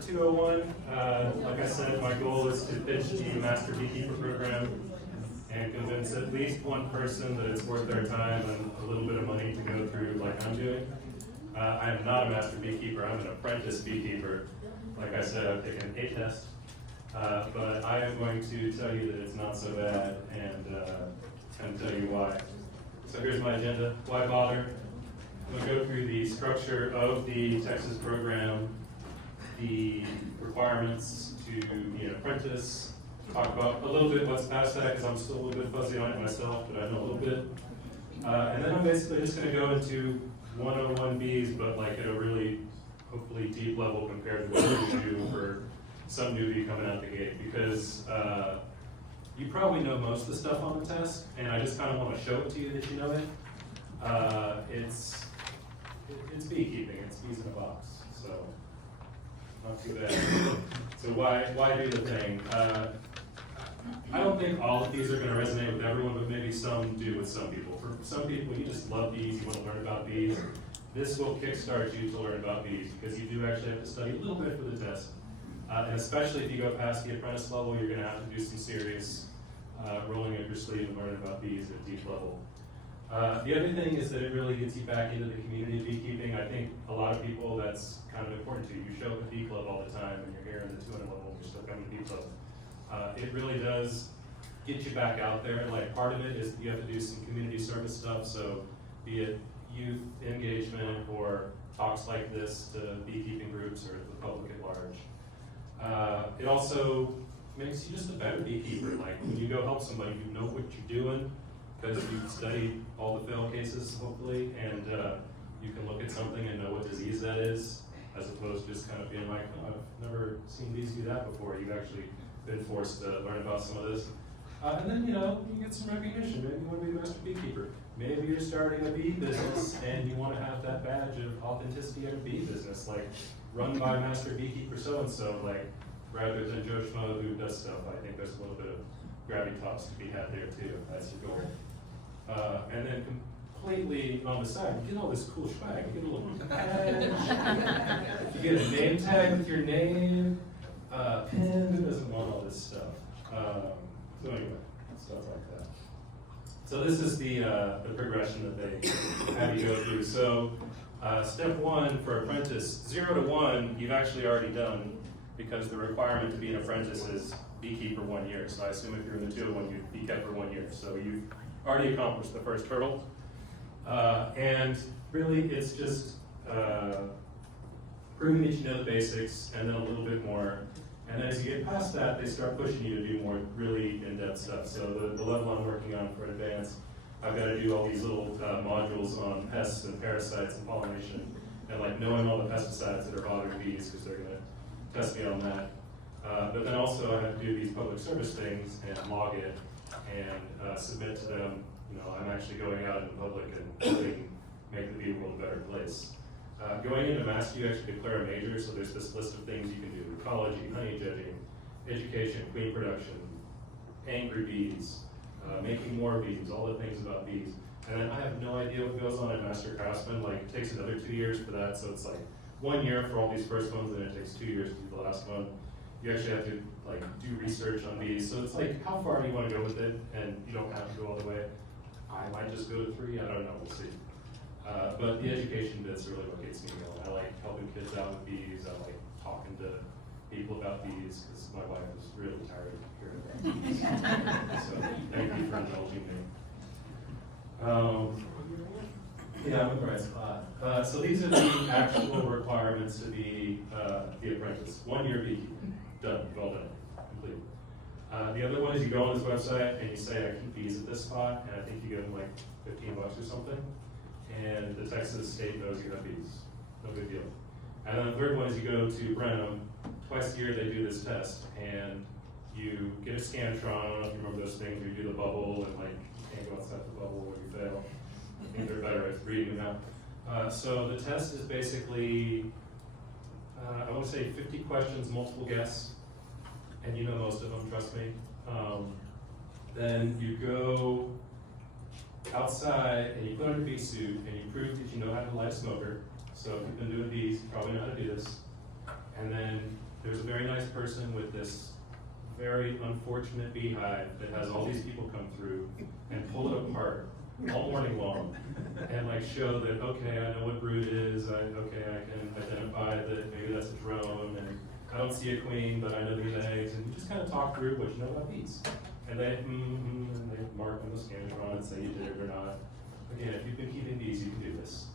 201. Like I said, my goal is to pitch the Master Beekeeper program and convince at least one person that it's worth their time and a little bit of money to go through like I'm doing. I am not a Master Beekeeper, I'm an Apprentice Beekeeper. Like I said, I've taken a test, but I am going to tell you that it's not so bad and tell you why. So here's my agenda. Why bother? I'm going to go through the structure of the Texas program, the requirements to be an apprentice, talk about a little bit what's past that because I'm still a little bit fuzzy on it myself, but I know a little bit. And then I'm basically just going to go into 101 Bs, but like at a really, hopefully deep level compared to what we do for some newbie coming out the gate, because you probably know most of the stuff on the test, and I just kind of want to show it to you that you know it. It's beekeeping, it's bees in a box, so not too bad. So why do the thing? I don't think all of these are going to resonate with everyone, but maybe some do with some people. For some people, you just love bees, you want to learn about bees. This will kickstart you to learn about bees, because you do actually have to study a little bit for the test. And especially if you go past the apprentice level, you're going to have to do some serious rolling up your sleeve and learning about bees at a deep level. The other thing is that it really gets you back into the community of beekeeping. I think a lot of people, that's kind of important to you. You show up at bee club all the time, and you're here in the 200 level, you're still coming to bee club. It really does get you back out there. Like, part of it is you have to do some community service stuff, so be it youth engagement or talks like this to beekeeping groups or the public at large. It also makes you just a better beekeeper. Like, when you go help somebody, you know what you're doing, because you've studied all the fail cases, hopefully, and you can look at something and know what disease that is, as opposed to just kind of being like, oh, I've never seen bees do that before. You've actually been forced to learn about some of this. And then, you know, you get some recognition. Maybe you want to be the master beekeeper. Maybe you're starting a bee business and you want to have that badge of authenticity of a bee business, like run by master beekeeper so-and-so, like, rather than Joe Schmo who does stuff. I think there's a little bit of gravitas to be had there too, if that's your goal. And then completely on the side, you get all this cool swag. You get a little badge, you get a name tag with your name, pin. Who doesn't want all this stuff? So anyway, stuff like that. So this is the progression that they have you go through. So step one for apprentice, 0 to 1, you've actually already done, because the requirement to be an apprentice is beekeeper 1 year. So I assume if you're in the 201, you'd be kept for 1 year. So you've already accomplished the first hurdle. And really it's just proving that you know the basics and then a little bit more. And then as you get past that, they start pushing you to do more really in-depth stuff. So the level I'm working on for advanced, I've got to do all these little modules on pests and parasites and pollination, and like knowing all the pesticides that are bothering bees, because they're going to test me on that. But then also I have to do these public service things and log it and submit to them. You know, I'm actually going out in the public and helping make the bee world a better place. Going into master, you actually declare a major, so there's this list of things you can do: ecology, honey judging, education, queen production, angry bees, making more bees, all the things about bees. And then I have no idea what goes on in master craftsman. Like, it takes another 2 years for that, so it's like 1 year for all these first ones, and it takes 2 years to do the last one. You actually have to like do research on bees, so it's like, how far do you want to go with it? And you don't have to go all the way. I might just go to 3, I don't know, we'll see. But the education bit's really what gets me going. I like helping kids out with bees. I like talking to people about bees, because my wife is really tired of hearing about bees. So thank you for indulging me. Yeah, I'm in the right spot. So these are the actual requirements to be the apprentice. 1 year beekeeping, done, well done, complete. The other one is you go on this website and you say, I keep bees at this spot, and I think you give them like $15 or something. And the Texas state knows you have bees. No big deal. And then the third one is you go to Brenham. Twice a year they do this test, and you get a Scantron. I don't know if you remember those things where you do the bubble and like you can't go outside the bubble or you fail. I think they're better at reading them now. So the test is basically, I want to say 50 questions, multiple guess, and you know most of them, trust me. Then you go outside and you put on your bee suit and you prove that you know how to light a smoker. So if you've been doing bees, you probably know how to do this. And then there's a very nice person with this very unfortunate beehive that has all these people come through and pull it apart all morning long and like show that, okay, I know what brood is, okay, I can identify that maybe that's a drone, and I don't see a queen, but I know there's eggs, and you just kind of talk through what you know about bees. And they, and they mark on the scantron and say you did it or not. Again, if you've been keeping bees, you can do this.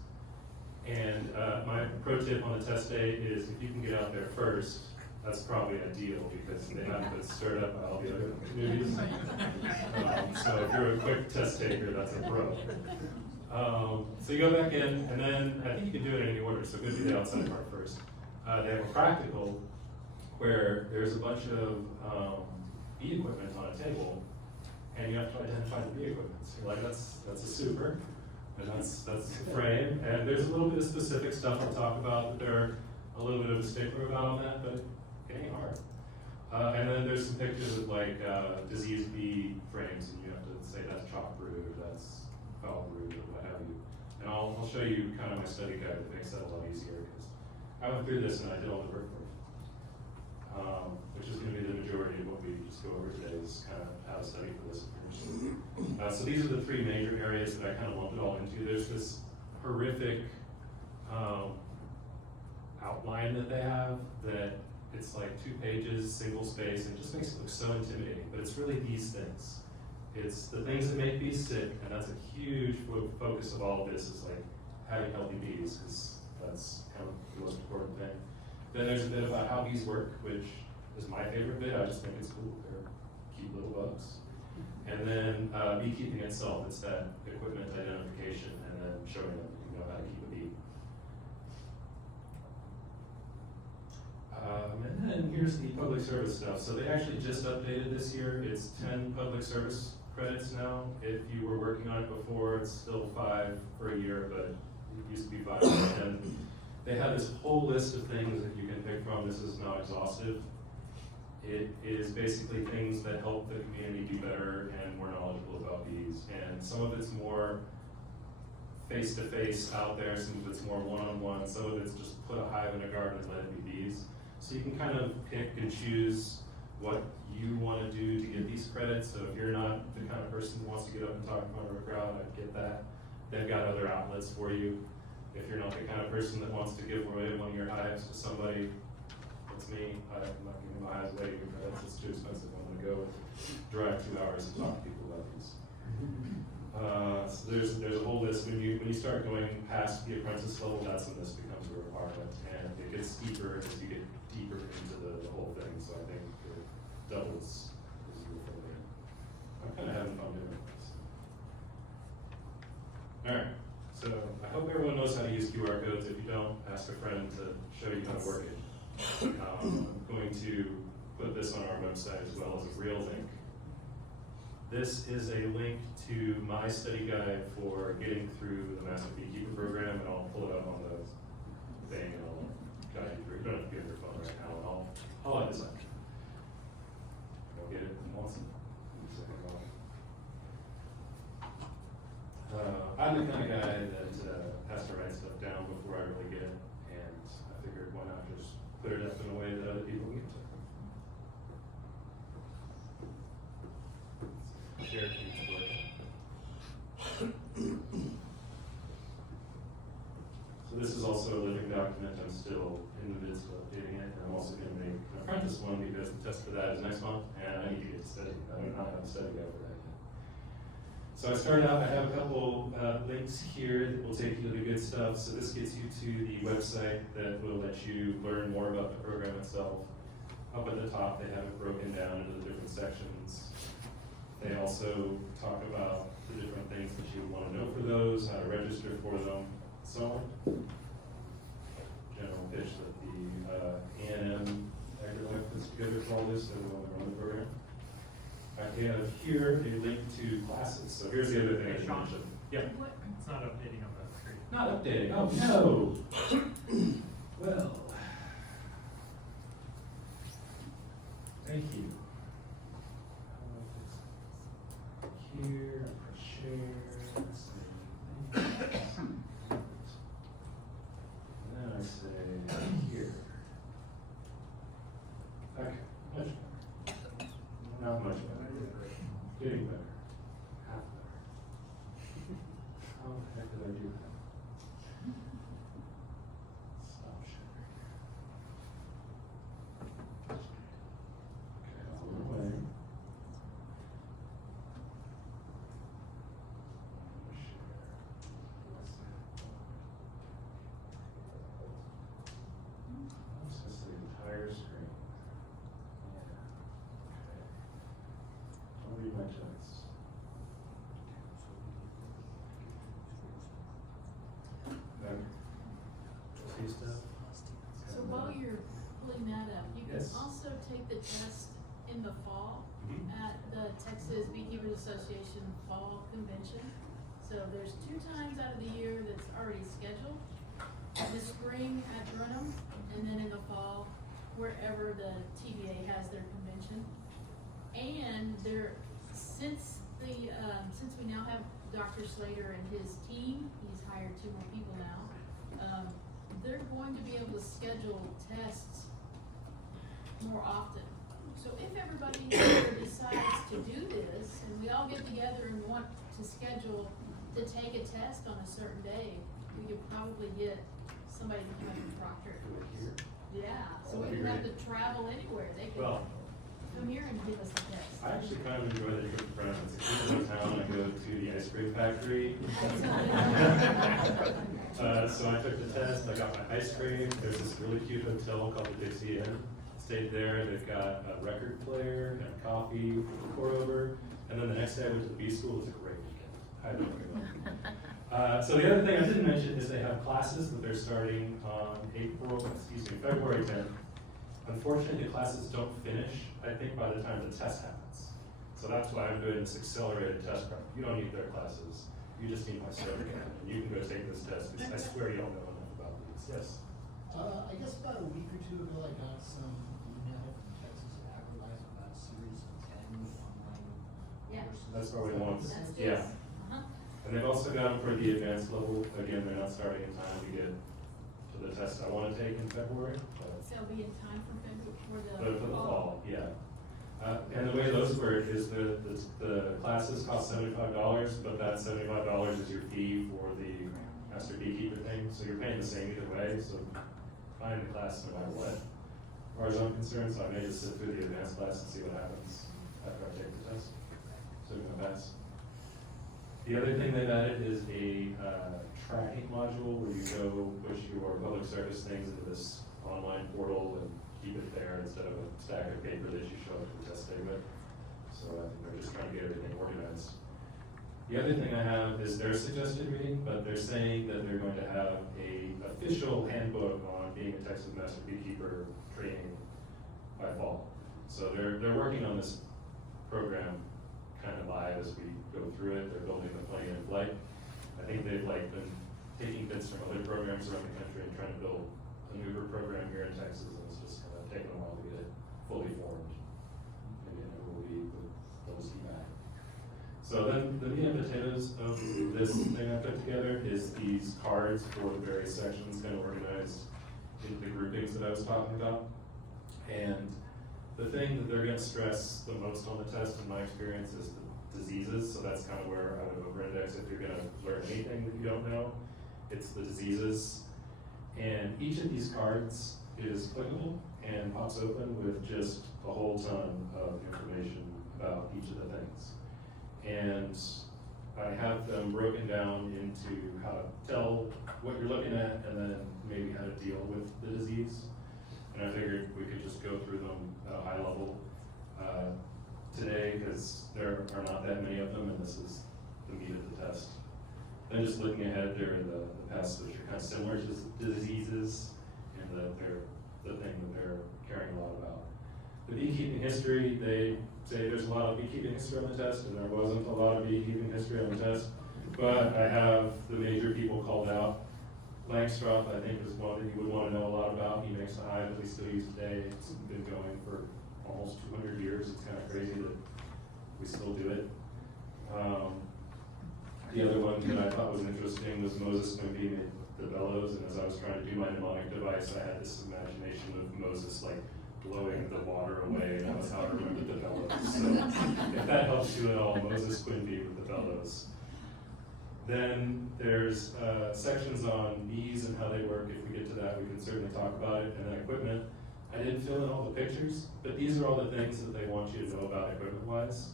And my pro tip on the test day is if you can get out there first, that's probably ideal because they haven't been stirred up by all the other communities. So if you're a quick test taker, that's a pro. So you go back in, and then I think you can do it in any order, so go do the outside part first. They have a practical where there's a bunch of bee equipment on a table, and you have to identify the bee equipment. So you're like, that's a super, and that's the frame, and there's a little bit of specific stuff I'll talk about that they're a little bit of a stickler about on that, but it ain't hard. And then there's some pictures of like diseased bee frames, and you have to say that's chalk brood, or that's foul brood, or what have you. And I'll show you kind of my study guide that makes that a lot easier, because I went through this and I did all the work for you. Which is going to be the majority of what we just go over today, is kind of how to study for this. So these are the three major areas that I kind of lumped it all into. There's this horrific outline that they have that it's like 2 pages, single space, and it just makes it look so intimidating. But it's really these things. It's the things that make bees sick, and that's a huge focus of all of this, is like having healthy bees, because that's kind of the most important thing. Then there's a bit about how bees work, which is my favorite bit. I just think it's cool. They're cute little bugs. And then beekeeping itself, it's that equipment identification and then showing them that you know how to keep a bee. And then here's the public service stuff. So they actually just updated this year. It's 10 public service credits now. If you were working on it before, it's still 5 for a year, but it used to be 5 for 10. They have this whole list of things that you can pick from. This is not exhaustive. It is basically things that help the community be better and more knowledgeable about bees. And some of it's more face-to-face out there, some of it's more one-on-one, some of it's just put a hive in a garden and let it be bees. So you can kind of pick and choose what you want to do to get these credits. So if you're not the kind of person who wants to get up and talk in front of a crowd, I get that. They've got other outlets for you. If you're not the kind of person that wants to give away one of your hives to somebody, that's me. I'm not giving my hives away to you, but it's too expensive. I'm going to go drive 2 hours and talk to people about these. So there's a whole list. When you start going past the apprentice level, that's when this becomes a requirement, and it gets steeper as you get deeper into the whole thing. So I think it doubles as you go further in. I'm kind of having fun doing this. All right. So I hope everyone knows how to use QR codes. If you don't, ask a friend to show you how to work it. I'm going to put this on our website as well as a real link. This is a link to my study guide for getting through the Master Beekeeper program, and I'll pull it up on the thing and I'll guide you through. You don't have to be on your phone right now, and I'll add this up. I'll get it once. I'm the kind of guy that has to write stuff down before I really get it, and I figured why not just put it up in a way that other people can get to. Share keeps working. So this is also a living document. I'm still in the midst of updating it, and I'm also going to make an apprentice one because the test for that is next month, and I need to get to study. I do not have a study guide for that yet. So I started out, I have a couple links here that will take you to the good stuff. So this gets you to the website that will let you learn more about the program itself. Up at the top, they have it broken down into the different sections. They also talk about the different things that you want to know for those, how to register for them, and so on. General pitch that the A&M AgriLife puts together for all this, everyone that run the program. I have here a link to classes. So here's the other thing I should mention. Yeah. It's not updating on the screen. Not updating. Oh no. Well, thank you. Here, I share. And then I say here. Yes. also take the test in the fall Mhm. at the Texas Beekeepers Association Fall Convention. So there's 2 times out of the year that's already scheduled. In the spring at Brenham, and then in the fall, wherever the TVA has their convention. And since we now have Dr. Slater and his team, he's hired 2 more people now, they're going to be able to schedule tests more often. So if everybody here decides to do this, and we all get together and want to schedule to take a test on a certain day, we could probably get somebody to come up and proctor it for us. Yeah, so we don't have to travel anywhere, they can Well, come here and give us the test. I actually kind of enjoy the trip to Brenham. It's a cute little town. I go to the ice cream factory. So I took the test, I got my ice cream. There's this really cute hotel called the Dixie Inn. Stayed there, they've got a record player and coffee with a pour over. And then the next day I went to the B school. It was a great weekend. Highly recommend. So the other thing I didn't mention is they have classes that they're starting on February 10th. Unfortunately, the classes don't finish, I think, by the time the test happens. So that's why I'm doing this accelerated test prep. You don't need their classes. You just need my survey. And you can go take this test, because I swear you don't know enough about these. Yes? I guess about a week or 2 ago, I got some email from Texas advertising about a series of 10 online Yeah. courses. That's where we want. That's Yeah. this. Uh-huh. And they've also got them for the advanced level. Again, they're not starting in time to get to the test I want to take in February, but So it'll be in time for February, for for the fall, yeah. And the way those work is the classes cost $75, but that $75 is your fee for the Master Beekeeper thing, so you're paying the same either way, so find the class no matter what. As far as I'm concerned, so I may just sit through the advanced class and see what happens after I take the test. So I'm gonna pass. The other thing they've added is a tracking module where you go push your public service things into this online portal and keep it there instead of a stack of paper that you show up to the test day with. So I think they're just trying to get everything organized. The other thing I have is their suggested reading, but they're saying that they're going to have a official handbook on being a Texas Master Beekeeper training by fall. So they're working on this program kind of live as we go through it. They're building the plane in flight. I think they've been taking bits from other programs around the country and trying to build a newer program here in Texas, and it's just kind of taken a while to get it fully formed. Maybe it never will be, but they'll see back. So then the meat and potatoes of this thing I put together is these cards for the various sections, kind of organized into the groupings that I was talking about. And the thing that they're going to stress the most on the test, in my experience, is the diseases. So that's kind of where I would over-index if you're going to learn anything that you don't know. It's the diseases. And each of these cards is clickable and pops open with just a whole ton of information about each of the things. And I have them broken down into how to tell what you're looking at and then maybe how to deal with the disease. And I figured we could just go through them at a high level today, because there are not that many of them, and this is the meat of the test. Then just looking ahead, there are the pests, which are kind of similar to diseases, and they're the thing that they're caring a lot about. The beekeeping history, they say there's a lot of beekeeping history on the test, and there wasn't a lot of beekeeping history on the test, but I have the major people called out. Langstroth, I think, is one that you would want to know a lot about. He makes a hive that we still use today. It's been going for almost 200 years. It's kind of crazy that we still do it. The other one that I thought was interesting was Moses Quimby made the bellows, and as I was trying to do my mnemonic device, I had this imagination of Moses blowing the water away, and that was how I remembered the bellows. So if that helps you at all, Moses Quimby with the bellows. Then there's sections on bees and how they work. If we get to that, we can certainly talk about it. And then equipment. I didn't fill in all the pictures, but these are all the things that they want you to know about equipment-wise.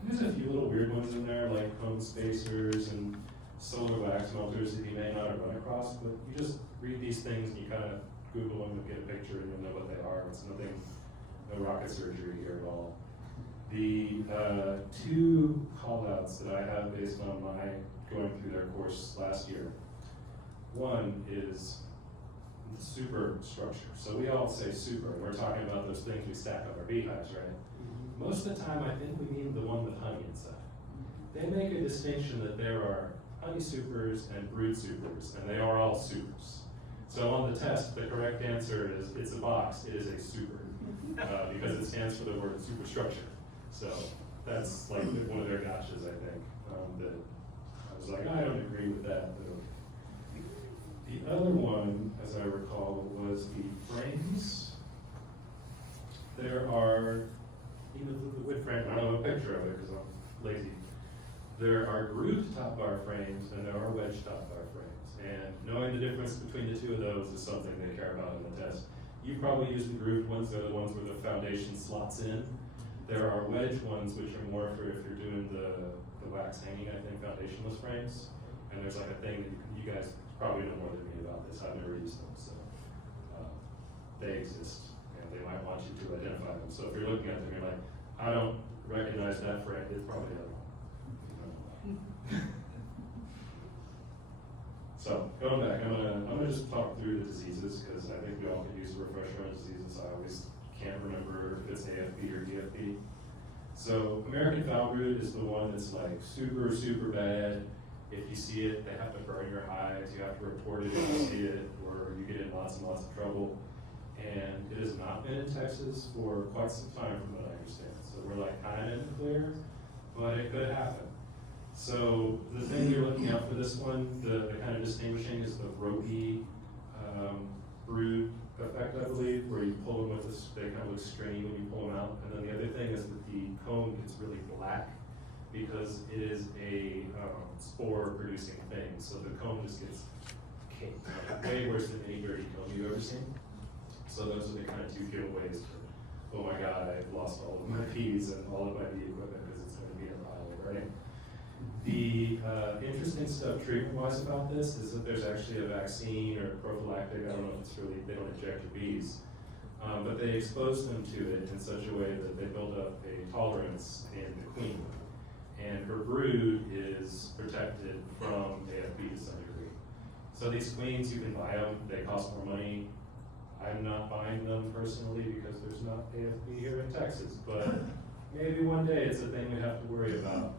And there's a few little weird ones in there, like cone spacers and solar wax melters that you may not have run across, but you just read these things and you kind of Google them and get a picture and you'll know what they are. It's nothing, no rocket surgery here at all. The 2 call-outs that I have based on my going through their course last year. One is super structure. So we all say super, and we're talking about those things we stack up our beehives, right? Most of the time, I think we mean the one with honey inside. They make a distinction that there are honey supers and brood supers, and they are all supers. So on the test, the correct answer is, it's a box, it is a super, because it stands for the word superstructure. So that's like one of their gotchas, I think, that I was like, I don't agree with that, though. The other one, as I recall, was the frames. There are, even the wood frame, I don't have a picture of it because I'm lazy. There are grooved top bar frames and there are wedge top bar frames. And knowing the difference between the two of those is something they care about in the test. You probably use the grooved ones, they're the ones where the foundation slots in. There are wedge ones which are more for if you're doing the wax hanging, I think, foundationless frames. And there's like a thing that you guys probably know more than me about this, I've never used them, so they exist, and they might want you to identify them. So if you're looking at them, you're like, I don't recognize that frame, it's probably the other one. So going back, I'm gonna just talk through the diseases, because I think we all could use a refresher on diseases. I always can't remember if it's AFB or DFB. So American foul brood is the one that's like super, super bad. If you see it, they have to burn your hives, you have to report it if you see it, or you get in lots and lots of trouble. And it has not been in Texas for quite some time from what I understand. So we're like kind of in the clear, but it could happen. So the thing you're looking out for this one, the kind of distinguishing is the ropey brood effect, I believe, where you pull them with this, they kind of look stringy when you pull them out. And then the other thing is that the comb gets really black, because it is a spore producing thing. So the comb just gets caked, way worse than any dirty comb you've ever seen. So those are the kind of two giveaways for, oh my God, I've lost all of my bees and all of my bee equipment because it's going to be in the pile already. The interesting stuff treatment-wise about this is that there's actually a vaccine or prophylactic, I don't know if it's really, they don't inject your bees, but they expose them to it in such a way that they build up a tolerance in the queen. And her brood is protected from AFB to some degree. So these queens, you can buy them, they cost more money. I'm not buying them personally because there's not AFB here in Texas, but maybe one day it's a thing we have to worry about.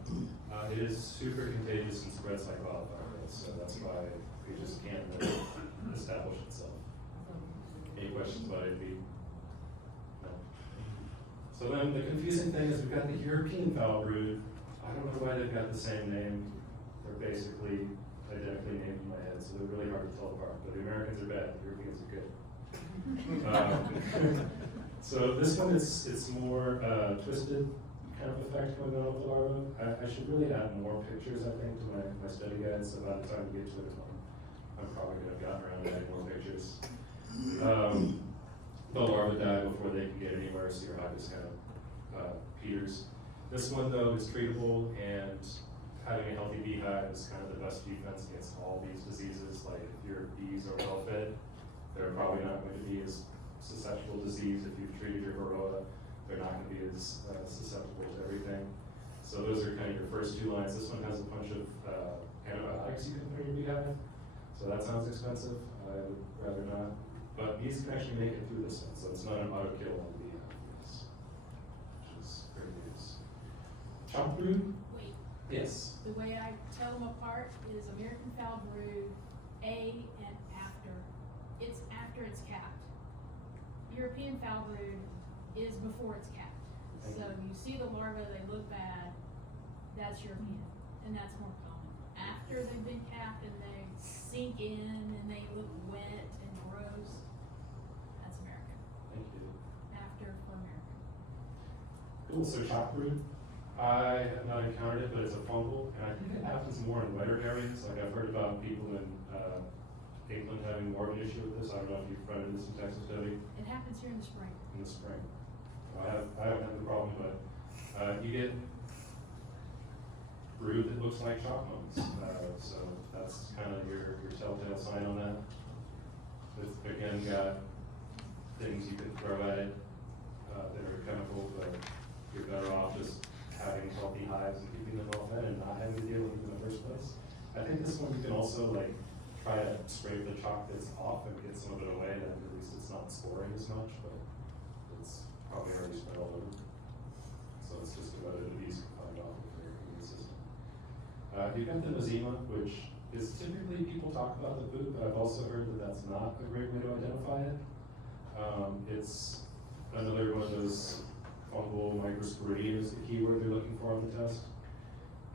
It is super contagious and spreads like wildfire, so that's why we just can't let it establish itself. Any questions about AFB? No. So then the confusing thing is we've got the European foul brood. I don't know why they've got the same name. They're basically identically named in my head, so they're really hard to tell apart. But the Americans are bad, the Europeans are good. So this one, it's more twisted kind of effect going on with the larva. I should really add more pictures, I think, to my study guide, so by the time we get to it, I'm probably going to have gotten around to adding more pictures. The larvae die before they can get anywhere, so your hive is kind of peters. This one, though, is treatable, and having a healthy beehive is kind of the best defense against all these diseases. Like, if your bees are well fed, they're probably not going to be as susceptible to disease. If you've treated your varroa, they're not going to be as susceptible to everything. So those are kind of your first two lines. This one has a bunch of antibiotics you can put in your beehive. So that sounds expensive. I would rather not. But bees can actually make it through this one, so it's not an auto kill on the beehive, which is great news. Chop brood? Wait, Yes. the way I tell them apart is American foul brood, A and after. It's after it's capped. European foul brood is before it's capped. So you see the larvae, they look bad, that's European, and that's more common. After they've been capped and they sink in and they look wet and gross, that's American. Thank you. After for American. Cool, so chop brood. I have not encountered it, but it's a fungal, and I think it happens more in wetter areas. Like I've heard about people in England having more of an issue with this. I don't know if you've run into this in Texas, Debbie. It happens here in the spring. In the spring. I don't have the problem, but you get brood that looks like chalk bones. So that's kind of your telltale sign on that. It's again got things you can throw at it that are chemical, but you're better off just having healthy hives and keeping them well fed and not having to deal with them in the first place. I think this one you can also like try to scrape the chalk that's off and get some of it away, then at least it's not sporing as much, but it's probably already spread all over. So it's just about it, the bees can find off with their immune system. You've got the nosema, which is typically people talk about the boot, but I've also heard that that's not a great way to identify it. It's another one of those fungal microsporidium is the keyword they're looking for on the test.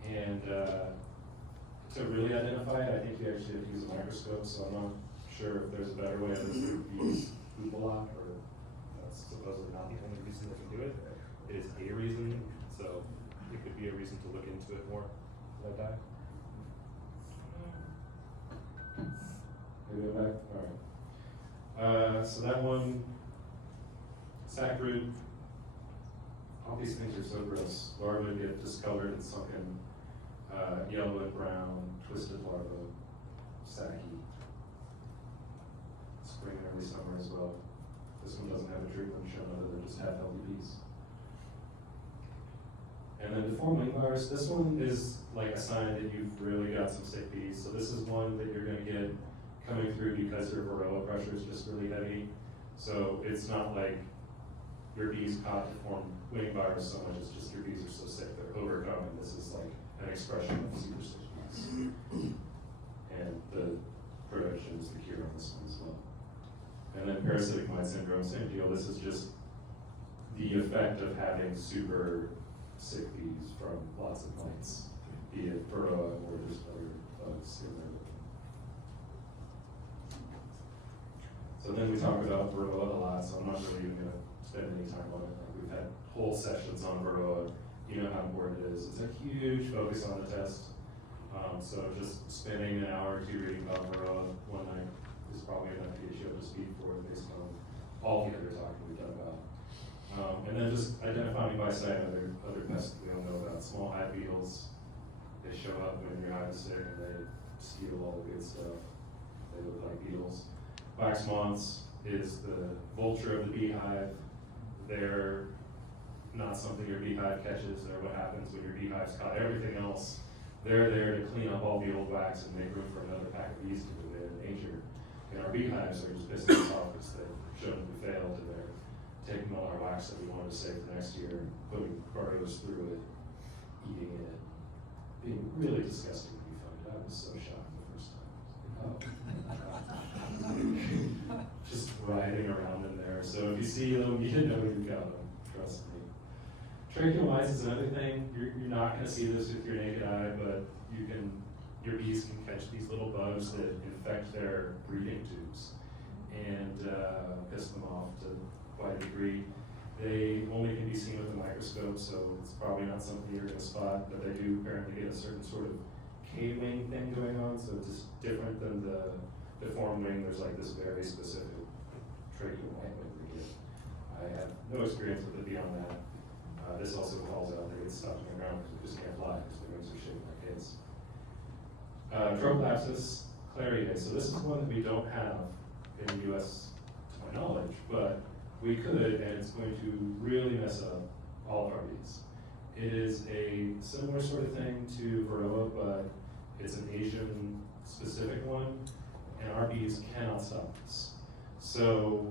And to really identify it, I think you actually have to use a microscope, so I'm not sure if there's a better way other than to use Hoopalot, or that's supposedly not the only reason that can do it. It is a reason, so it could be a reason to look into it more. Did I die? Maybe go back? Alright. So that one, saccharine, all these things are so gross. Larvae get discolored and sunken, yellow and brown, twisted larvae, sacky. Spring and early summer as well. This one doesn't have a treatment shown other than just have healthy bees. And then deformed wing virus, this one is like a sign that you've really got some sick bees. So this is one that you're gonna get coming through because your varroa pressure is just really heavy. So it's not like your bees caught deformed wing virus so much, it's just your bees are so sick they're overcome, and this is like an expression of super sick bees. And the production is the cure on this one as well. And then parasitic mite syndrome, same deal. This is just the effect of having super sick bees from lots of mites, be it varroa or just other bugs in there. So then we talk about varroa a lot, so I'm not really even going to spend any time on it. Like, we've had whole sessions on varroa. You know how important it is. It's a huge focus on the test. So just spending an hour or two reading about varroa one night is probably enough to get you up to speed for it based on all the other talking we've done about. And then just identifying by sight other pests that we don't know about. Small hive beetles, they show up when your hive is sick and they steal all the good stuff. They look like beetles. Wax moths is the vulture of the beehive. They're not something your beehive catches. They're what happens when your beehive's caught everything else. They're there to clean up all the old wax and make room for another pack of bees to move in nature. And our beehives are just pissing us off because they've shown we failed and they're taking all our wax that we wanted to save for next year and putting burrows through it, eating it, being really disgusting when we found it. I was so shocked the first time. Oh. Just riding around in there. So if you see them, you know you've got them, trust me. Tracheomites is another thing. You're not going to see this with your naked eye, but your bees can catch these little bugs that infect their breathing tubes and piss them off to quite a degree. They only can be seen with a microscope, so it's probably not something you're going to spot, but they do apparently get a certain sort of K-wing thing going on, so it's just different than the deformed wing. There's like this very specific tracheomite wing they get. I have no experience with it beyond that. This also calls out they get stuck in the ground because they just can't fly because their wings are shaped like kids. Troplapsis clariae. So this is one that we don't have in the US to my knowledge, but we could, and it's going to really mess up all of our bees. It is a similar sort of thing to varroa, but it's an Asian specific one, and our bees cannot stop this. So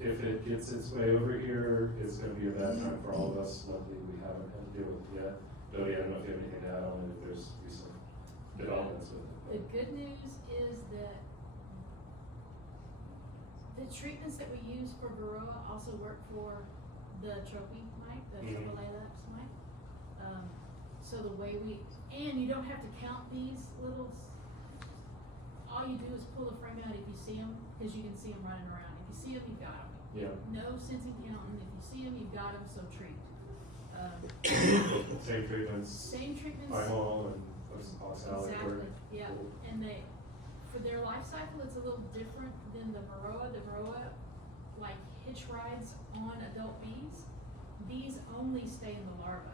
if it gets its way over here, it's going to be a bad time for all of us. Luckily, we haven't had to deal with it yet. Dodie, I don't know if you have anything to add on it, if there's recent developments with it. The good news is that the treatments that we use for varroa also work for the trophy mite, the Tropilaps mite. So the way and you don't have to count these little, all you do is pull the frame out if you see them, because you can see them running around. If you see them, you've got them. Yeah. No sense in counting. If you see them, you've got them, so treat. Same treatments. Same treatments. Primal and oxalic. Exactly, yeah. And for their life cycle, it's a little different than the varroa. The varroa, like hitch rides on adult bees. These only stay in the larva.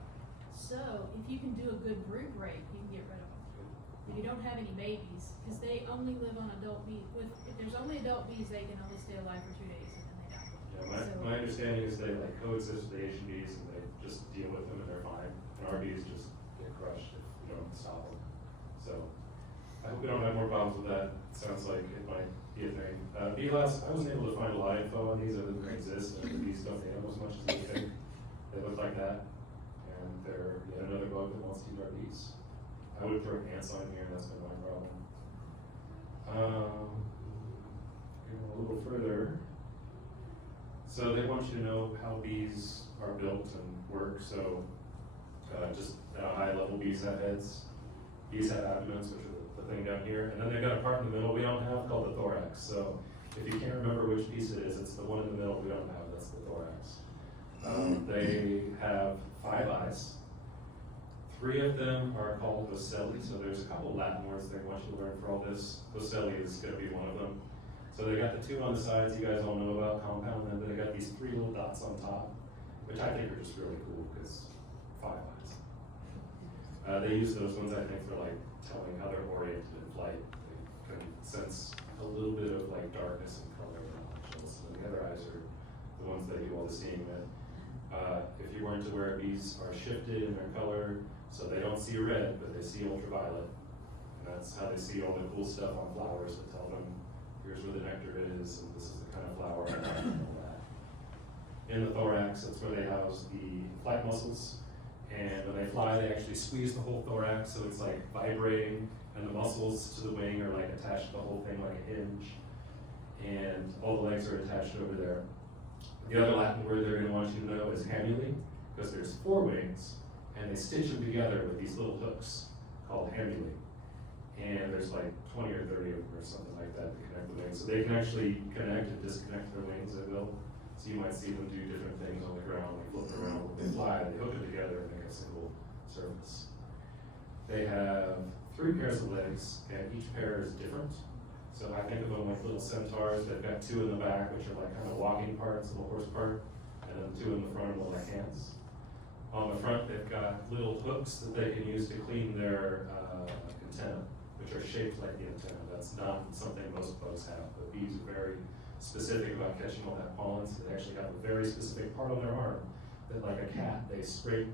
So if you can do a good brood rape, you can get rid of them. If you don't have any babies, because they only live on adult bees. If there's only adult bees, they can only stay alive for 2 days and then they die. Yeah, my understanding is they like coexist with the Asian bees and they just deal with them and they're fine. And our bees just get crushed if we don't stop them. So I hope we don't have more problems with that. Sounds like it might be a thing. Bee-Labs, I wasn't able to find a lot of info on these other than they exist, and the bees don't animal as much as we think. They look like that, and they're yet another bug that wants to eat our bees. I would throw ants on here, and that's been my problem. Going a little further. So they want you to know how bees are built and work. So just at a high level, bees have heads. Bees have abdomens, which are the thing down here. And then they've got a part in the middle we don't have called the thorax. So if you can't remember which piece it is, it's the one in the middle we don't have. That's the thorax. They have 5 eyes. 3 of them are called ocelli. So there's a couple Latin words they want you to learn for all this. Ocelli is going to be one of them. So they got the 2 on the sides you guys all know about, compound, and then they got these 3 little dots on top, which I think are just really cool because 5 eyes. They use those ones, I think, for like telling how they're oriented in flight. They can sense a little bit of like darkness and color in objects. And the other eyes are the ones that do all the seeing with. If you weren't aware, bees are shifted in their color, so they don't see red, but they see ultraviolet. And that's how they see all the cool stuff on flowers that tell them, here's where the nectar is, and this is the kind of flower, and all that. In the thorax, that's where they house the flight muscles. And when they fly, they actually squeeze the whole thorax, so it's like vibrating, and the muscles to the wing are like attached to the whole thing like a hinge. And all the legs are attached over there. The other Latin word they're going to want you to know is hamuli, because there's 4 wings, and they stitch them together with these little hooks called hamuli. And there's like 20 or 30 of them or something like that to connect the wings. So they can actually connect and disconnect their wings at will. So you might see them do different things on the ground, like flip around, they fly, they hook it together and make a single surface. They have 3 pairs of legs, and each pair is different. So I think of them like little centaurs. They've got 2 in the back, which are like kind of walking parts, little horse part, and then 2 in the front are like hands. On the front, they've got little hooks that they can use to clean their antenna, which are shaped like the antenna. That's not something most bugs have, but bees are very specific about catching all that pollen, so they actually have a very specific part on their arm that, like a cat, they scrape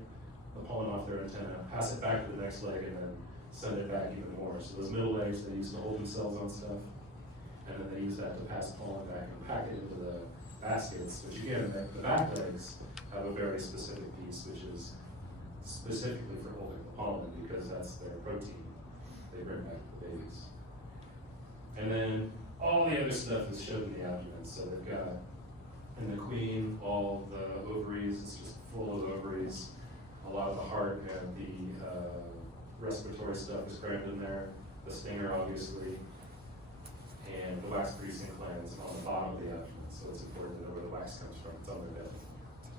the pollen off their antenna, pass it back to the next leg, and then send it back even more. So those middle legs they use to hold themselves on stuff, and then they use that to pass pollen back and pack it into the baskets, which again, the back legs have a very specific piece, which is specifically for holding the pollen, because that's their protein they bring back to the babies. And then all the other stuff is shown in the abdomen. So they've got, in the queen, all the ovaries, it's just full of ovaries. A lot of the heart and the respiratory stuff is crammed in there. The stinger, obviously, and the wax producing glands on the bottom of the abdomen. So it's important to know where the wax comes from. It's on their head.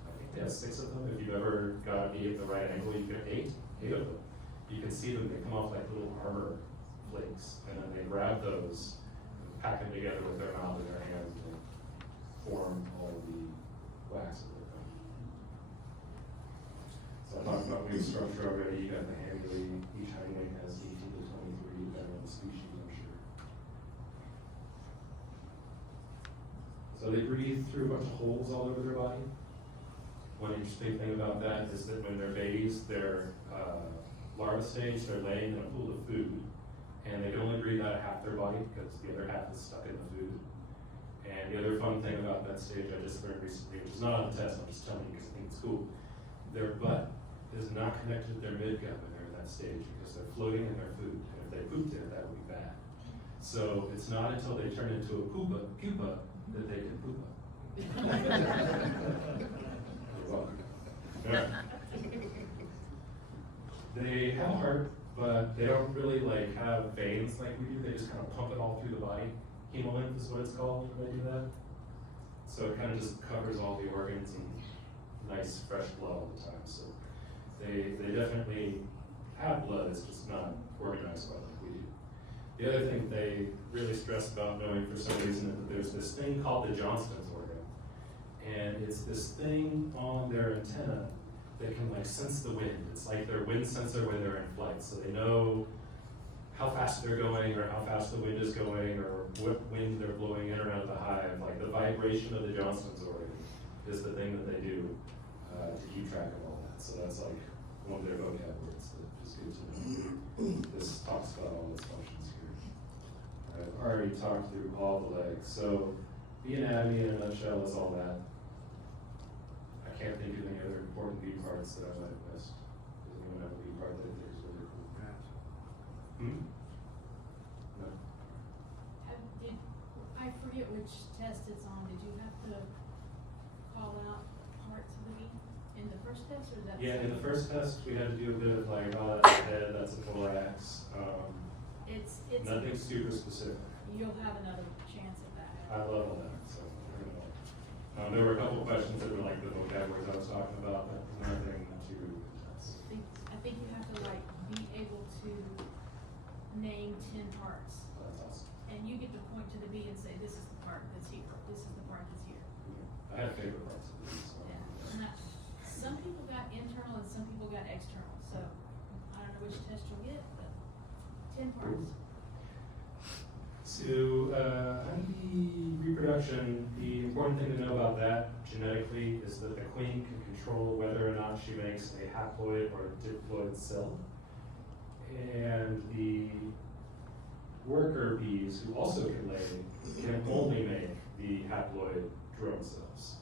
I think they have 6 of them. If you've ever got a bee at the right angle, you get 8 of them. You can see them, they come off like little armor flakes, and then they grab those, pack them together with their mouth and their hands, and form all the wax that they're from. So I talked about wing structure already. You got the hamuli. Each hind wing has 18 to 23, depending on the species, I'm sure. So they breathe through a bunch of holes all over their body. One interesting thing about that is that when they're babies, they're larva stage, they're laying in a pool of food, and they can only breathe out of half their body because the other half is stuck in the food. And the other fun thing about that stage I just learned recently, which is not on the test, I'm just telling you because I think it's cool, their butt is not connected to their midgut when they're in that stage because they're floating in their food, and if they pooped in it, that would be bad. So it's not until they turn into a pupa that they can poopa. You're welcome. Yeah. They have a heart, but they don't really like have veins like we do. They just kind of pump it all through the body. Hemolymph is what it's called when they do that. So it kind of just covers all the organs and nice fresh blood all the time. So they definitely have blood, it's just not organized well like we do. The other thing they really stress about knowing for some reason is that there's this thing called the Johnston's organ. And it's this thing on their antenna that can like sense the wind. It's like their wind sensor when they're in flight. So they know how fast they're going or how fast the wind is going or what wind they're blowing in or out of the hive. Like the vibration of the Johnston's organ is the thing that they do to keep track of all that. So that's like one of their vocab words that is good to know. This talks about all its functions here. I've already talked through all the legs. So bee anatomy in a nutshell is all that. I can't think of any other important bee parts that I might have missed. Does anyone have a bee part that they think is really cool? No. I forget which test it's on, did you have to call out parts of the bee in the first test, or is that? Yeah, in the first test, we had to do a bit of like, oh, that's a head, that's a thorax. It's. Nothing super specific. You'll have another chance at that. I love all that, so. There were a couple questions that were like the vocab words I was talking about, but nothing too intense. I think you have to like be able to name 10 parts. That's awesome. And you get to point to the bee and say, this is the part that's here, this is the part that's here. I have favorite parts of these. So. Yeah. And some people got internal and some people got external, so I don't know which test you'll get, but 10 parts. So, honeybee reproduction, the important thing to know about that genetically is that the queen can control whether or not she makes a haploid or a diploid cell. And the worker bees, who also can lay, can only make the haploid drone cells.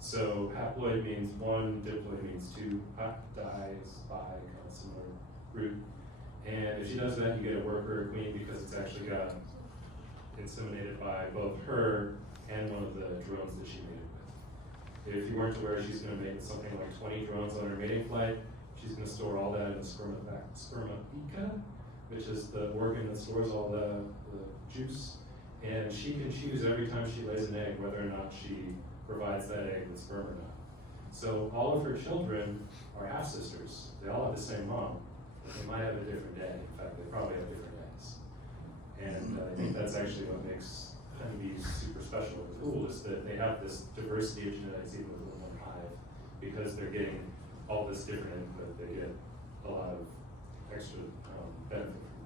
So haploid means one, diploid means two, hap, dies, bi, kind of similar root. And if she does that, you get a worker queen because it's actually got inseminated by both her and one of the drones that she mated with. If you weren't aware, she's going to make something like 20 drones on her mating flight. She's going to store all that in the spermatheca, which is the organ that stores all the juice. And she can choose every time she lays an egg whether or not she provides that egg with sperm or not. So all of her children are half-sisters. They all have the same mom, but they might have a different day. In fact, they probably have different eggs. And I think that's actually what makes honeybees super special and cool, is that they have this diversity of genetics even within one hive, because they're getting all this different input. They get a lot of extra benefit from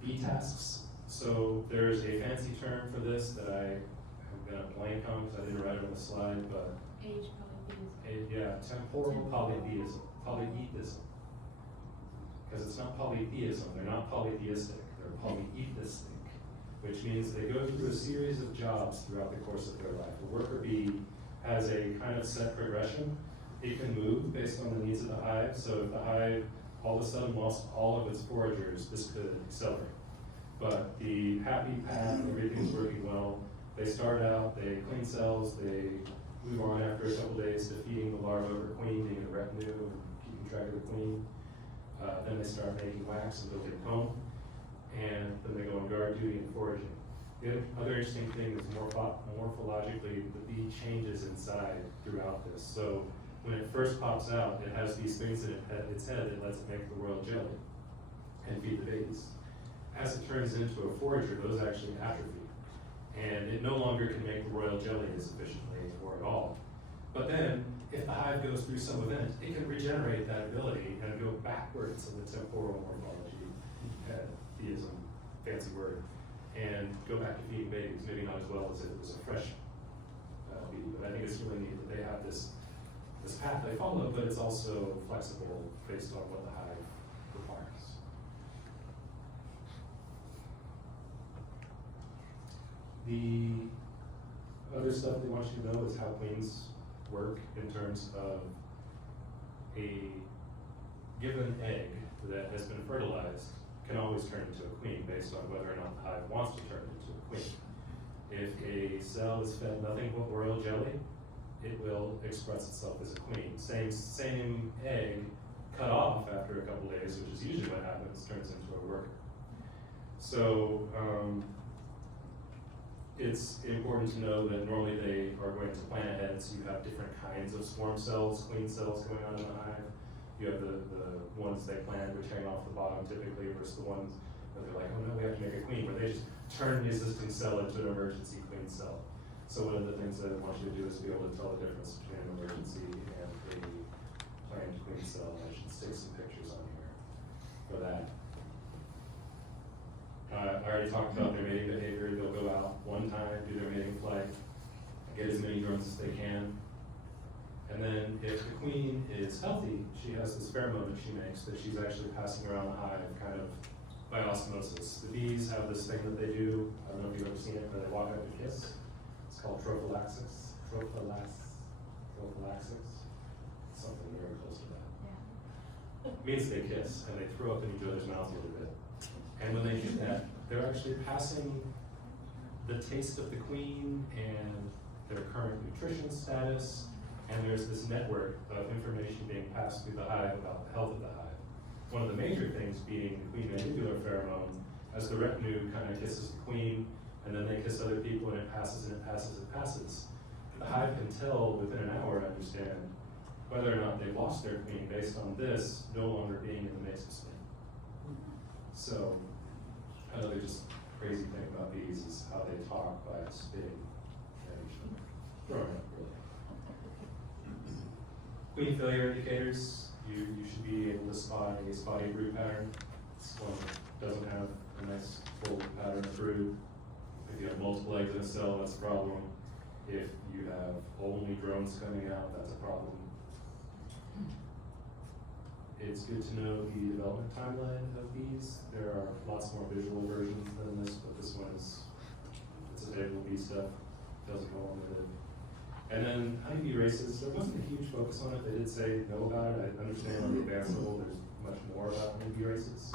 that. Bee tasks. So there's a fancy term for this that I have been a blank on because I didn't write it on the slide, but Age polytheism. yeah, temporal polytheism. Polytheism. Because it's not polytheism, they're not polytheistic, they're polytheistic, which means they go through a series of jobs throughout the course of their life. A worker bee has a kind of set progression. It can move based on the needs of the hive, so if the hive all of a sudden lost all of its foragers, this could accelerate. But the happy path, everything's working well. They start out, they clean cells, they move on after a couple days to feeding the larva or queen, being a retinue, and keeping track of the queen. Then they start making wax and building comb, and then they go on guard duty and foraging. The other interesting thing is morphologically, the bee changes inside throughout this. So when it first pops out, it has these things in its head that lets it make the royal jelly and feed the babies. As it turns into a forager, those actually atrophy, and it no longer can make the royal jelly as efficiently or at all. But then, if the hive goes through some event, it can regenerate that ability and go backwards in the temporal morphology, theism, fancy word, and go back to feeding babies, maybe not as well as if it was a fresh bee, but I think it's really neat that they have this path they follow, but it's also flexible based on what the hive requires. The other stuff they want you to know is how queens work in terms of a given egg that has been fertilized can always turn into a queen based on whether or not the hive wants to turn it into a queen. If a cell is fed nothing but royal jelly, it will express itself as a queen. Same egg cut off after a couple days, which is usually what happens, turns into a worker. So it's important to know that normally they are going to plan ahead, so you have different kinds of swarm cells, queen cells going on in the hive. You have the ones they planned, which hang off the bottom typically, versus the ones where they're like, oh no, we have to make a queen, where they just turn the existing cell into an emergency queen cell. So one of the things that I want you to do is be able to tell the difference between an emergency and a planned queen cell. I should stick some pictures on here for that. I already talked about their mating behavior. They'll go out one time, do their mating flight, get as many drones as they can. And then if the queen is healthy, she has this pheromone that she makes that she's actually passing around the hive, kind of by osmosis. The bees have this thing that they do, I don't know if you've ever seen it, where they walk up and kiss. It's called trophallaxis. Trophallaxis. Something very close to that. It means they kiss and they throw up in each other's mouths a little bit. And when they do that, they're actually passing the taste of the queen and their current nutrition status, and there's this network of information being passed through the hive about the health of the hive. One of the major things being the queen mandibular pheromone, as the retinue kind of kisses the queen, and then they kiss other people, and it passes and it passes and it passes. The hive can tell within an hour, I understand, whether or not they've lost their queen based on this no longer being in the mesosphere. So, another just crazy thing about bees is how they talk by spitting at each other. Growing up, really. Queen failure indicators, you should be able to spot a spotty brood pattern. This one doesn't have a nice full pattern of brood. If you have multiple eggs in a cell, that's a problem. If you have only drones coming out, that's a problem. It's good to know the development timeline of bees. There are lots more visual versions than this, but this one is, it's a table bee stuff, doesn't go on with it. And then honeybee races, there wasn't a huge focus on it. They did say know about it. I understand on the advanced level there's much more about honeybee races.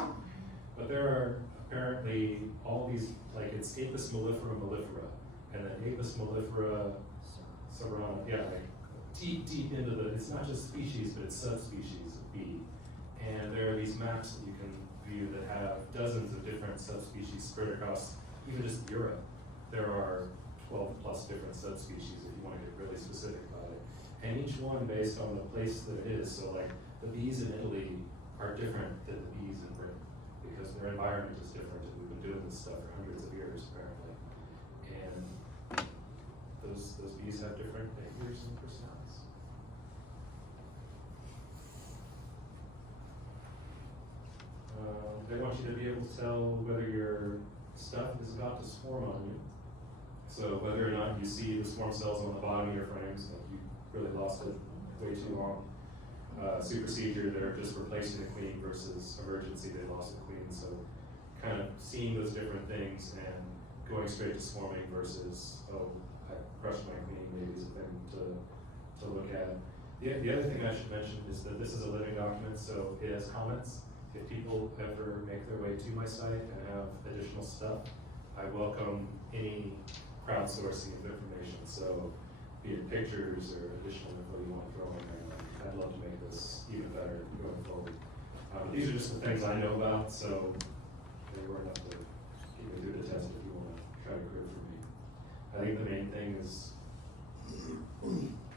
But there are apparently all these, like it's Apis mellifera mellifera, and then Apis mellifera serrana, yeah, like deep into the, it's not just species, but it's subspecies of bee. And there are these maps that you can view that have dozens of different subspecies spread across even just Europe. There are 12 plus different subspecies if you want to get really specific about it. And each one based on the place that it is. So like the bees in Italy are different than the bees in Britain because their environment is different, and we've been doing this stuff for hundreds of years apparently. And those bees have different behaviors and personalities. They want you to be able to tell whether your stuff is about to swarm on you. So whether or not you see the swarm cells on the bottom of your frames, like you really lost it way too long. Supersedure, they're just replacing the queen versus emergency, they lost the queen. So kind of seeing those different things and going straight to swarming versus, oh, I crushed my queen, maybe is a thing to look at. The other thing I should mention is that this is a living document, so it has comments. If people ever make their way to my site and have additional stuff, I welcome any crowdsourcing of information. So be it pictures or additional info you want to throw in there, I'd love to make this even better going forward. But these are just the things I know about, so they were enough to keep me through the test if you want to try to clear for me. I think the main thing is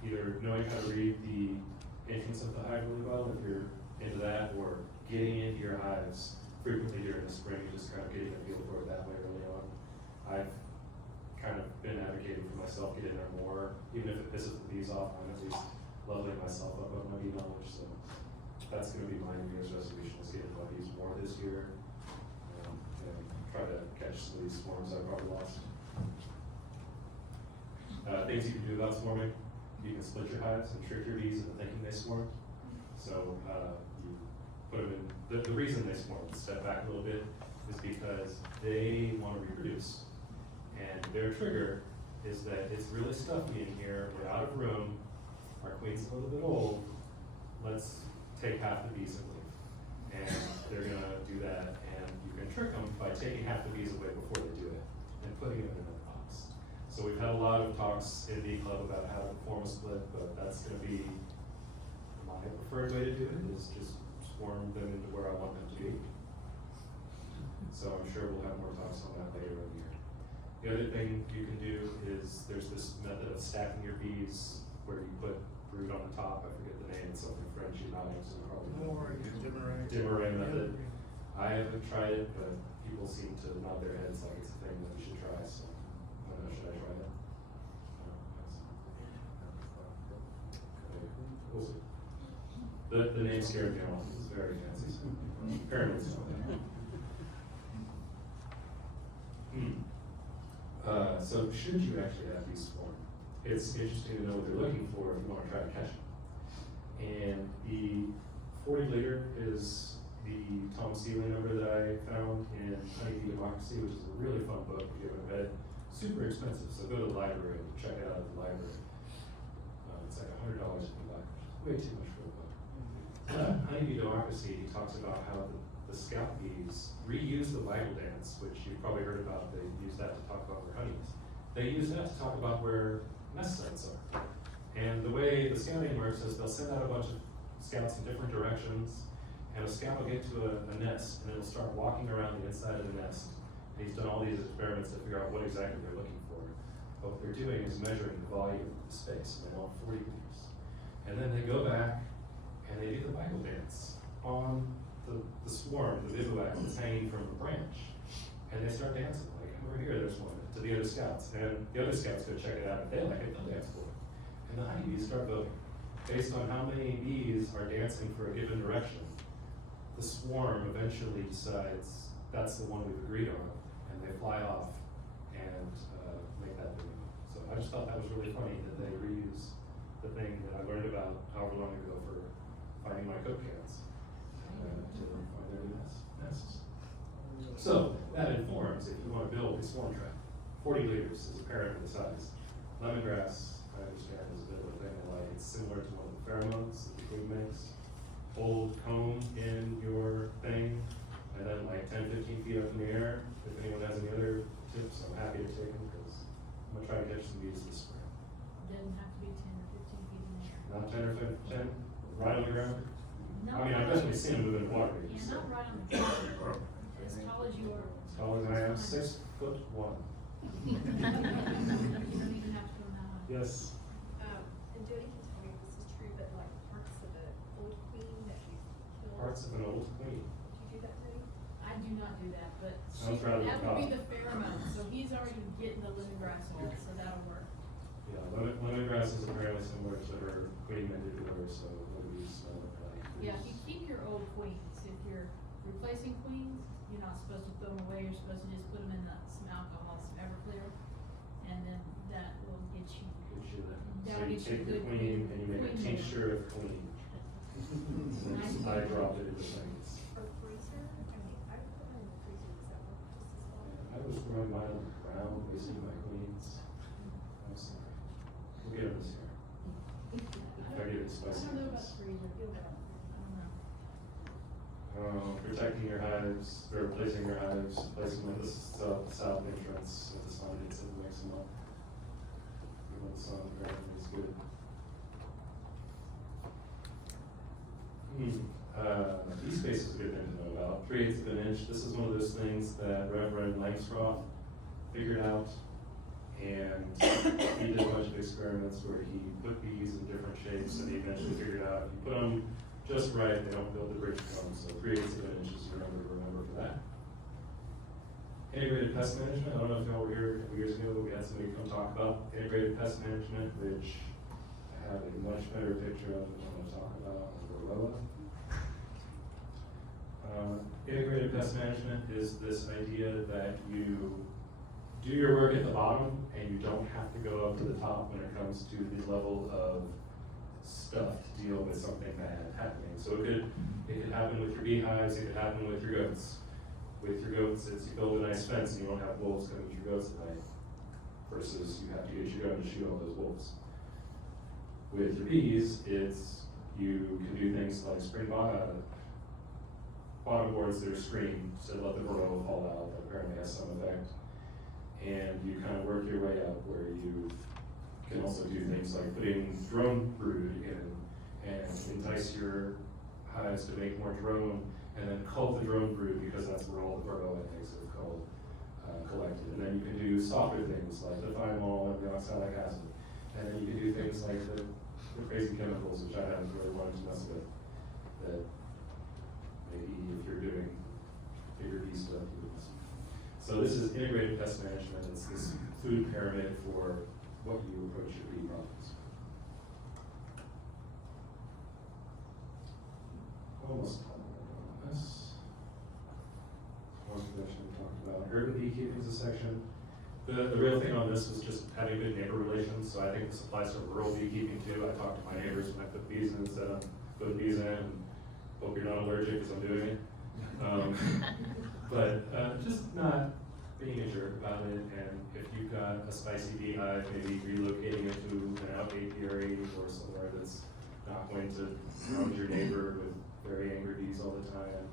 either knowing how to read the entrance of the hive really well, if you're into that, or getting into your hives frequently during the spring, just kind of getting a feel for it that way early on. I've kind of been advocating for myself to get in there more, even if it pisses the bees off, I'm at least leveling myself up on my bee knowledge, so that's going to be my New Year's resolution, is get into my bees more this year, and try to catch some of these swarms I've probably lost. Things you can do about swarming, you can split your hives and trick your bees into thinking they swarm. So you put them in, the reason they swarm, step back a little bit, is because they want to reproduce. And their trigger is that it's really stuffy in here, we're out of room, our queen's a little bit old, let's take half the bees and leave. And they're gonna do that, and you can trick them by taking half the bees away before they do it, and putting them in another box. So we've had a lot of talks in Bee Club about how to perform a split, but that's gonna be my preferred way to do it, is just swarm them into where I want them to be. So I'm sure we'll have more talks on that later in the year. The other thing you can do is there's this method of stacking your bees where you put brood on the top. I forget the name, it's something French, you're not so probably. Dimmeray method. I haven't tried it, but people seem to nod their heads like it's a thing that we should try, so I don't know, should I try that? We'll see. The name scared me off, it's very fancy, so apparently it's not that. So should you actually have these swarm? It's interesting to know what they're looking for if you want to try to catch them. And the 40 liter is the Tom Seeley number that I found in Honeybee Democracy, which is a really fun book if you haven't read. Super expensive, so go to the library and check it out at the library. It's like $100 if you buy it, way too much for a book. Honeybee Democracy, he talks about how the scout bees reuse the waggle dance, which you've probably heard about. They use that to talk about where honey is. They use that to talk about where nest sites are. And the way the scouting works is they'll send out a bunch of scouts in different directions, and a scout will get to a nest, and it'll start walking around the inside of the nest. And he's done all these experiments to figure out what exactly they're looking for. But what they're doing is measuring the volume of the space, and they want 40 meters. And then they go back, and they do the waggle dance on the swarm, the bivouac that's hanging from a branch. And they start dancing, like over here, there's one, to the other scouts. And the other scouts go check it out, and they like it, they'll dance for it. And the honeybees start voting. Based on how many bees are dancing for a given direction, the swarm eventually decides that's the one we've agreed on, and they fly off and make that big move. So I just thought that was really funny that they reuse the thing that I learned about however long ago for finding my Coke cans to find their nests. So that informs if you want to build a swarm trap. 40 liters is apparently the size. Lemongrass, I understand, is a bit of a thing I like. It's similar to one of the pheromones that the queen makes. Hold comb in your thing, and then like 10, 15 feet up in the air. If anyone has any other tips, I'm happy to take them because I'm gonna try to catch some bees this spring. Doesn't have to be 10 or 15 feet in the air. Not 10 or 10, right on the ground? No, I mean, I've definitely seen them move in the water. Yeah, So. not right on the ground. As tall as you are. As tall as I am, 6'1". You don't even have to go that high. Yes. And Jody can tell me if this is true, but like parts of an old queen that you killed. Parts of an old queen. Did you do that, Jody? I do not do that, but Sounds rather that would be tough. the pheromone, so he's already getting the lemongrass oil, so that'll work. Yeah, lemongrass is apparently similar to her queen mended liver, so what do you smell it like? Yeah, if you keep your old queens, if you're replacing queens, you're not supposed to throw them away, you're supposed to just put them in some alcohol, some Everclear, and then that will get you. Get you that. That So would you get you take your good queen and you make a queen tincture of queen. Nice. I dropped it in the things. Or freezer? I mean, I would put mine in the freezer, does that work just as well? I was throwing mine on the ground, wasting my queens. I'm sorry. We'll get them this year. If I get it I spicy. don't know about ones. freezer, I don't know. Protecting your hives, or replacing your hives, placing them, this is the south entrance of the sun, it's in mix them up. Give them the sun, everything's good. Bee space is a good thing to know about. 3/8 of an inch, this is one of those things that Reverend Langstroth figured out. And he did a bunch of experiments where he put bees in different shapes, and he eventually figured out if you put them just right, they don't build the bridge comb. So 3/8 of an inch is your number to remember for that. Integrated pest management. I don't know if y'all were here a couple years ago, but we had somebody come talk about integrated pest management, which I have a much better picture of than I'm going to talk about on Gorilla. Integrated pest management is this idea that you do your work at the bottom and you don't have to go up to the top when it comes to the level of stuff to deal with something bad happening. So it could happen with your beehives, it could happen with your goats. With your goats, it's you build a nice fence and you don't have wolves coming to your goats at night, versus you have to get your gun to shoot all those wolves. With your bees, it's you can do things like spring bottom boards that are screened to let the burrow fall out. That apparently has some effect. And you kind of work your way up where you can also do things like putting drone brood in and entice your hives to make more drone, and then cull the drone brood because that's where all the burrow and eggs are collected. And then you can do softer things like the thymol and the oxalic acid. And then you can do things like the crazy chemicals, which I haven't really wanted to mess with, that maybe if you're doing bigger bee stuff, you would mess with. So this is integrated pest management. It's this food pyramid for what you approach your bee problems. Almost done on this. One section we talked about. Urban beekeeping is a section. The real thing on this was just having good neighbor relations, so I think this applies to rural beekeeping too. I talk to my neighbors when I put bees in, instead of putting bees in, and hope you're not allergic because I'm doing it. But just not being a jerk about it, and if you've got a spicy beehive, maybe relocating it to an out apiary or somewhere that's not going to hound your neighbor with very angry bees all the time.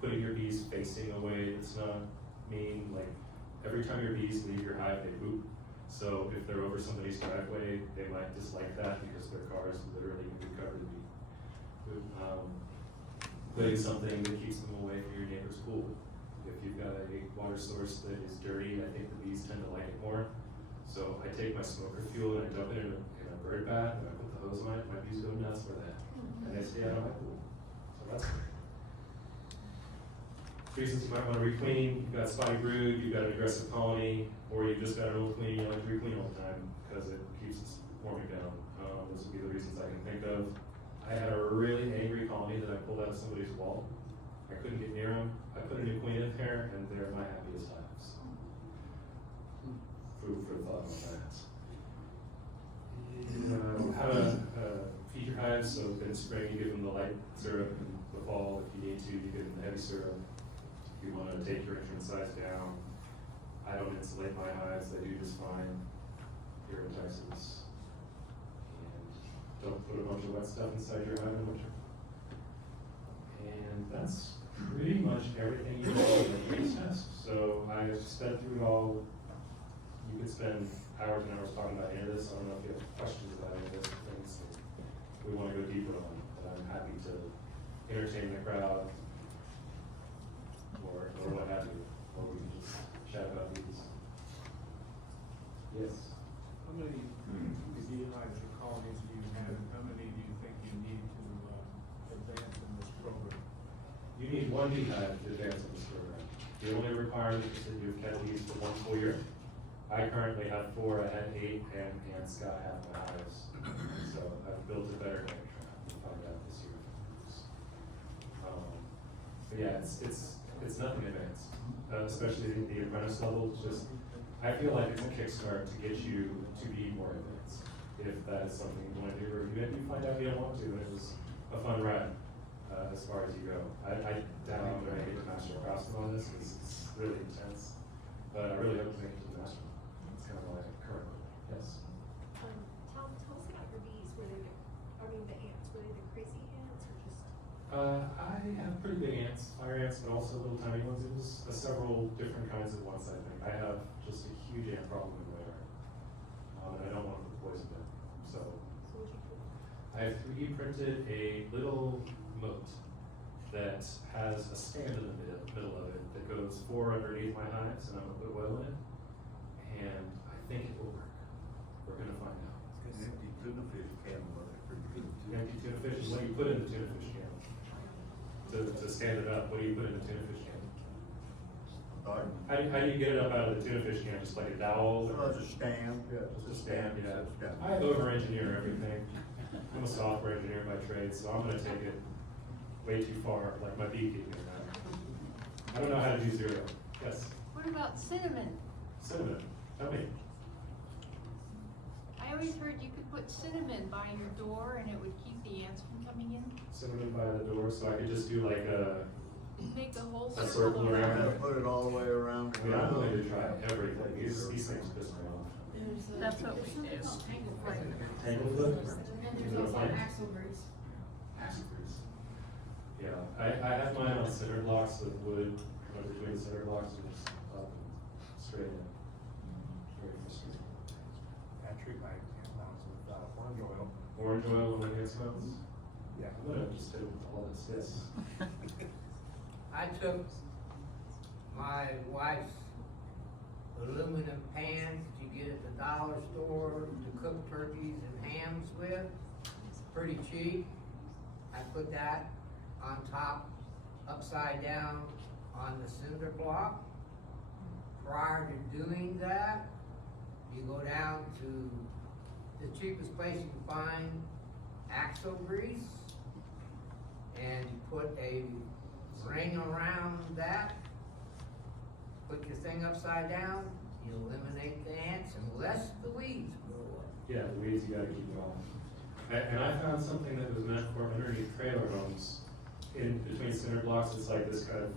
Putting your bees facing a way that's not mean, like every time your bees leave your hive, they poop. So if they're over somebody's driveway, they might dislike that because their car is literally gonna be covered in bee. Putting something that keeps them away from your neighbor's pool. If you've got a water source that is dirty, I think the bees tend to like it more. So I take my smoker fuel and I dump it in a bird bath and I put the hose on it, my bees go nuts for that. And they stay out of my pool. So that's great. Reasons you might want to requeen, you've got spotty brood, you've got an aggressive colony, or you've just got an old queen you like to requeen all the time because it keeps it warming down. Those would be the reasons I can think of. I had a really angry colony that I pulled out of somebody's wall. I couldn't get near them. I put a new queen in there, and they're my happiest hives. Food for thought on that. How to feed your hives. So in the spring, you give them the light syrup. In the fall, if you need to, you give them the heavy syrup. If you want to take your entrance size down, I don't insulate my hives. They do just fine here in Texas. Don't put a bunch of wet stuff inside your hive in winter. And that's pretty much everything you need in this test. So I sped through it all. You could spend hours and hours talking about any of this. I don't know if you have questions about any of this, things that we want to go deeper on, but I'm happy to entertain the crowd or what have you, or we can just chat about these. Yes? How many beehives or colonies do you have, and how many do you think you need to advance in this program? You need one beehive to advance in this program. The only requirement is that you've kept bees for 1 full year. I currently have 4, I had 8, and Scott half my hives. So I've built a better trap. We'll find out this year. But yeah, it's nothing advanced, especially the apprentice level. Just I feel like it's a kickstart to get you to be more advanced. If that is something you want to do, or maybe you find out you don't want to, and it was a fun ride as far as you go. I doubt I'm going to get to master craftsman on this. It's really intense, but I really hope to make it to the master. It's kind of my current goal. Yes. Tell us about your bees. Were they the ants? Were they the crazy ants or just? I have pretty big ants, fire ants, but also little tiny ones. It was several different kinds at once, I think. I have just a huge ant problem in winter, and I don't want to put poison in. So So what'd you put? I have 3D printed a little moat that has a stand in the middle of it that goes 4 underneath my hives, and I'm gonna put oil in it, and I think it will work. We're gonna find out. Empty tuna fish can work pretty good too. Empty tuna fish is what do you put in the tuna fish can? To stand it up, what do you put in the tuna fish can? Pardon? How do you get it up out of the tuna fish can? Just like a dowel? So it's a stand, yeah. Just a stand, yeah. Stand. I over-engineer everything. I'm a software engineer by trade, so I'm gonna take it way too far, like my beekeeping. I don't know how to do 0. Yes, What about cinnamon? cinnamon, tell me. I always heard you could put cinnamon by your door and it would keep the ants from coming in. Cinnamon by the door, so I could just do like a, Make a whole A circle circle around around Yeah, it. put it all the way around. I mean, I'm willing to try everything. These things piss me off. There's That's what there's we something do. called tanglefoot. Tanglefoot? And Is it there's a also plant? axle grease. Axle-grease. Yeah, I have mine on cinder blocks with wood, between the cinder blocks and just up and straight in. Very frustrating. I treat my ant with orange oil. Orange oil when it gets smells? Yeah. I'm gonna just do all this, yes. I took my wife's aluminum pans that you get at the dollar store to cook turkeys and hams with, pretty cheap. I put that on top, upside down on the cinder block. Prior to doing that, you go down to the cheapest place you can find axle grease, and you put a ring around that, put your thing upside down, you eliminate the ants unless the weeds grow up. Yeah, the weeds you gotta keep off. And I found something that was meant for underneath trailer homes in between cinder blocks, it's like this kind of,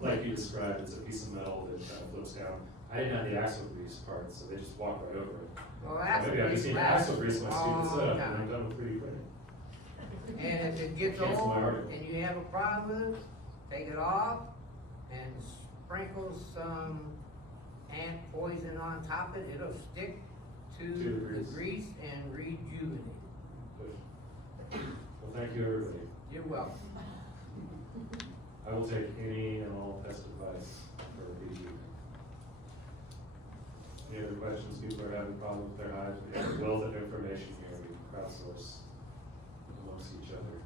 like you described, it's a piece of metal that kind of flips down. I didn't have the axle grease part, so they just walk right over it. Well, that's. Maybe I just need to lasts axle grease my a stupid long setup, and time. I'm done with 3D printing. And if it gets Cancel my old article. and you have a problem with it, take it off and sprinkle some ant poison on top of it. It'll stick to To the the grease. grease and rejuvenate it. Good. Well, thank you, everybody. You're welcome. I will take any and all pest advice for beekeeping. Any other questions? People are having problems with their hives. We have a wealth of information here. We can crowdsource amongst each other.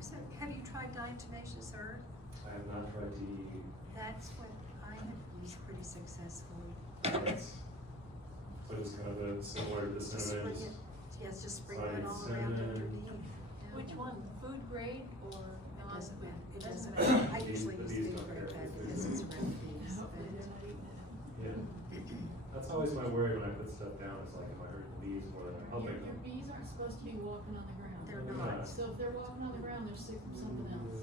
So, have you tried diatomaceous earth? I have not tried DEE. That's what I have used pretty successfully. Yes. So it's kind of a similar to the Just cinnamon. spring it, yes, just sprinkle Fine it all around cinnamon. underneath. Which one, food grade or It non? doesn't matter, it Doesn't doesn't matter. I Bees- usually the use bees food don't grade care. though, because it's red bees. Hopefully they're not eating it. Yeah. That's always my worry when I put stuff down. It's like, am I hurting the bees more than I'm helping Your them? bees aren't supposed to be walking on the ground. They're not. So if they're walking on the ground, they're sick from something else.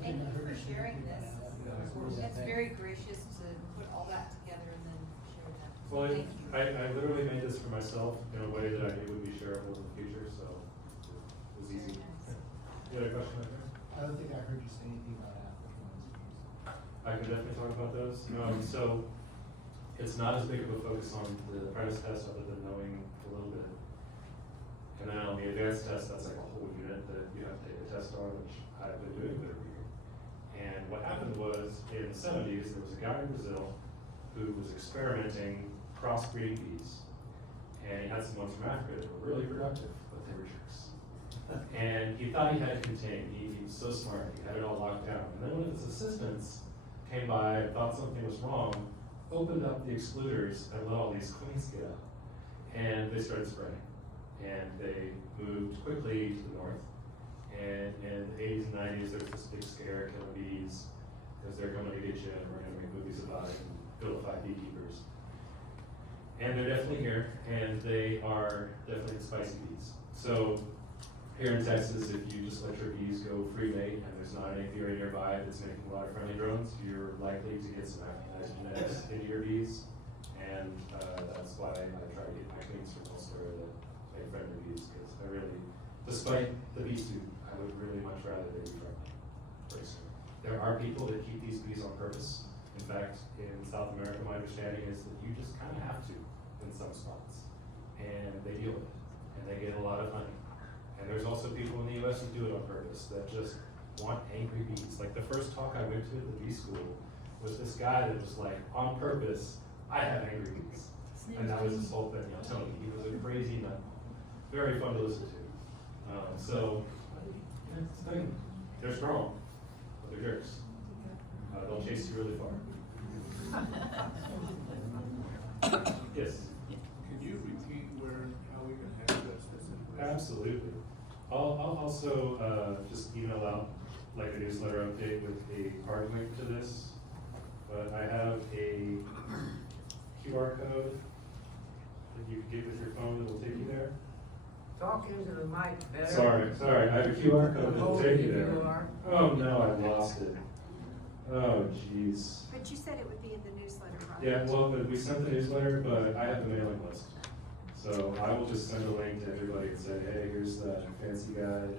Thank you for sharing this. That's very gracious to put all that together and then share that. Well, Thank you. I literally made this for myself in a way that I knew would be shareable in the future, so it was easy. Very nice. You had a question right there? I don't think I heard you say anything about Africans. I can definitely talk about those. So it's not as big of a focus on the apprentice test other than knowing a little bit. And then on the advanced test, that's like a whole unit that you have to take a test on, which I've been doing for a year. And what happened was in the 70s, there was a guy in Brazil who was experimenting crossbreeding bees. And he had some ones from Africa that were really productive, but they were jerks. And he thought he had it contained. He was so smart. He had it all locked down. And then one of his assistants came by, thought something was wrong, opened up the excluders and let all these queens get out. And they started spreading. And they moved quickly to the north. And in the 80s and 90s, there was this big scare, killing bees, because they're coming to get you, and we're going to make movies about it and vilify beekeepers. And they're definitely here, and they are definitely the spicy bees. So here in Texas, if you just let your bees go free mate, and there's not any theory nearby that's making a lot of friendly drones, you're likely to get some Africanized genetics into your bees. And that's why I try to get my queens from elsewhere that make friendly bees, because I really, despite the bee suit, I would really much rather they be friendly. Personally. There are people that keep these bees on purpose. In fact, in South America, my understanding is that you just kind of have to in some spots. And they deal with it. And they get a lot of honey. And there's also people in the US who do it on purpose, that just want angry bees. Like the first talk I went to at the bee school was this guy that was like, on purpose, I have angry bees. And that was his whole thing. I'm telling you, he was a crazy nut. Very fun to listen to. So, yeah, it's a thing. They're strong, but they're jerks. They'll chase you really far. Yes? Can you repeat how we can access this information? Absolutely. I'll also just email out like a newsletter update with a hard link to this. But I have a QR code that you can get with your phone that will take you there. Talk into the mic better. Sorry, I have a QR code that will take you there. You are. Oh no, I've lost it. Oh jeez. But you said it would be in the newsletter, right? Yeah, well, we sent the newsletter, but I have the mailing list. So I will just send a link to everybody and say, hey, here's the fancy guide.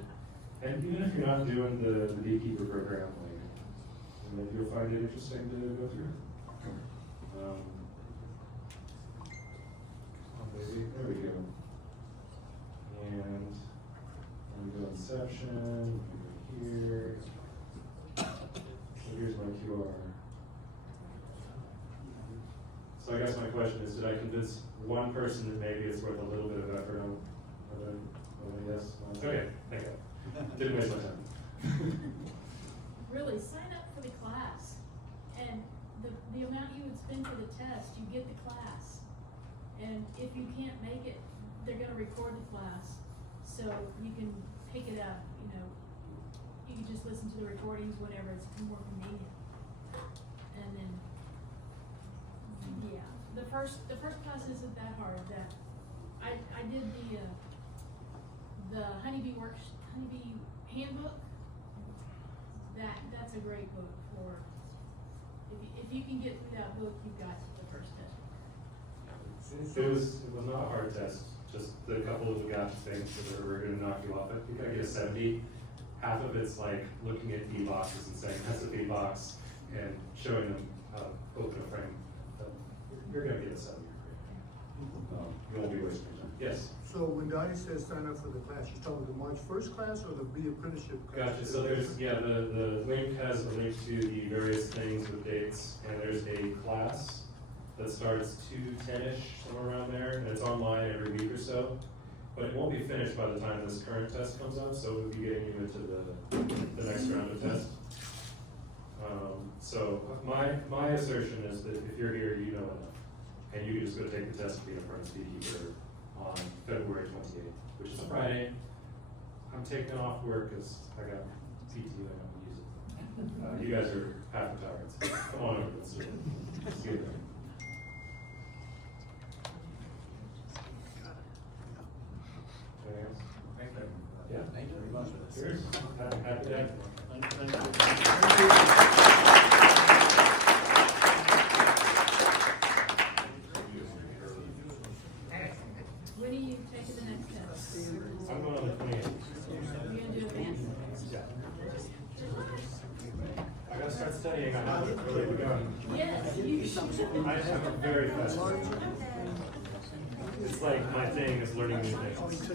And even if you're not doing the Beekeeper program, like, maybe you'll find it interesting to go through. Oh, baby, there we go. And we go Inception, we go here. So here's my QR. So I guess my question is, did I convince one person that maybe it's worth a little bit of effort on a yes? Okay, thank you. Didn't waste my time. Really, sign up for the class. And the amount you would spend for the test, you get the class. And if you can't make it, they're gonna record the class. So you can pick it up, you know. You can just listen to the recordings whenever it's more convenient. And then the first class isn't that hard. I did the honeybee handbook. That's a great book for, if you can get through that book, you've got the first test. It was not a hard test, just the couple of gotcha things that were gonna knock you off it. You gotta get a 70. Half of it's like looking at D boxes and saying, that's a D box, and showing them how to open a frame. But you're gonna get a 70. You won't be wasting your time. Yes? So when Donnie says sign up for the class, you're talking the March 1st class or the apprenticeship class? Gotcha, so there's, yeah, the link has a link to the various things with dates, and there's a class that starts 2:10-ish, somewhere around there, and it's online every week or so. But it won't be finished by the time this current test comes up, so we'll be getting you into the next round of tests. So my assertion is that if you're here, you know enough, and you can just go take the test to be an apprentice beekeeper on February 28th, which is a Friday. I'm taking off work because I got PTO and I'm gonna use it. You guys are half retired, so come on over, let's do it. Let's get it. Anything else? Thank you. Yeah. Thank you very much. Cheers. Happy day. When are you taking the next test? I'm going on the 28th. You're gonna do advanced? Yeah. I gotta start studying, I haven't really begun. Yes, you should. I just have a very fast brain. It's like my thing is learning new things.